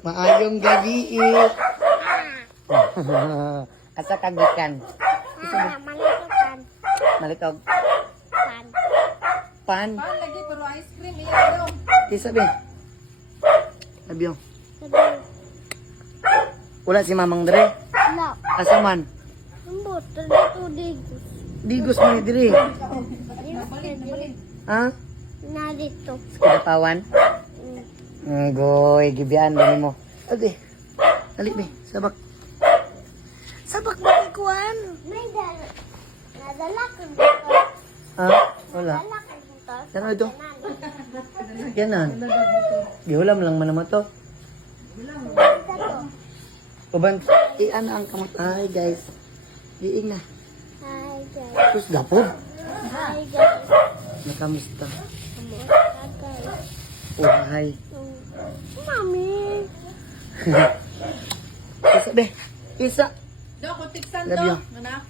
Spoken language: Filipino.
Maayong gabi eh. Asa kagikan? Malitukan. Malitog. Pan. Pan. Pan lagi pero ice cream iyo. Isabi. Abyo. Sabi. Wala si Mamang Dre. Wala. Asa man? Lambot. Dito digos. Digos mo ni Dre. Ha? Na dito. Sa kadapawan? Goy, gibian dali mo. Ade. Dali be, sabak. Sabak ba ikuan? May dala. Nadala ko dito. Ha? Wala. Nadala ko dito. Ano ito? Yanan. Gihulam lang man naman to. Uban, iyan ang kamot. Ay guys. Diing na. Hi guys. Terus gapod. Hi guys. Nakamusta. Guys. Oh, hi. Mami. Isa be. Isa. Do ko tiksan Love you. do. Nanaka.